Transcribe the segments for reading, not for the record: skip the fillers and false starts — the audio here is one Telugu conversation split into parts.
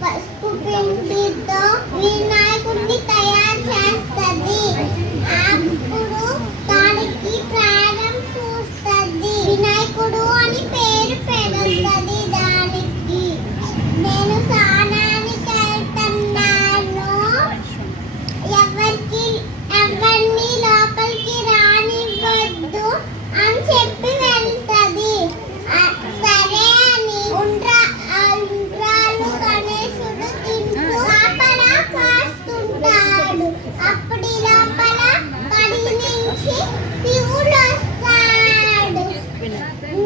పసుపు పిండితో వినాయకుడిని తయారు చేస్తుంది. అప్పుడు దానికి ప్రాణం పూస్తుంది. వినాయకుడు అని పేరు పెడుతుంది దానికి. నేను స్నానానికి వెళ్తున్నాను, ఎవరిని లోపలికి రానివ్వద్దు అని చెప్పి వెళ్తుంది. సరే అని ఉండ్రాలు గణేశుడు తింటూ లోపల కాస్తుంటాడు. అప్పుడు లోపల పడి నుంచి శివుడు వస్తాడు.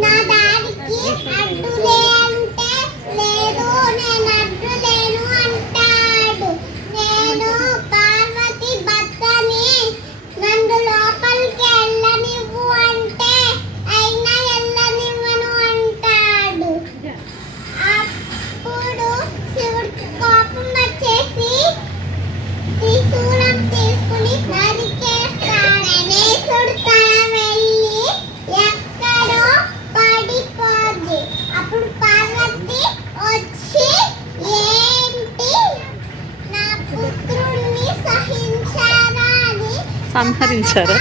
నా దానికి అడ్డులే అంటే లేదు, నేను అడ్డు లేను అంటాడు. నేను పార్వతి భర్తని, నన్ను లోపలికి వెళ్ళనివ్వు అంటే అయినా వెళ్ళనివ్వను అంటాడు. అప్పుడు శివుడికి కోపం వచ్చేసి త్రిశూలం తీసుకుని నరికేస్తాడు. గణేశుడు తల వెళ్ళి ఎక్కడో పడిపోద్ది. అప్పుడు పార్వతి వచ్చి ఏంటి నా పుత్రుణ్ణి సహించారా అని సంహరించారు.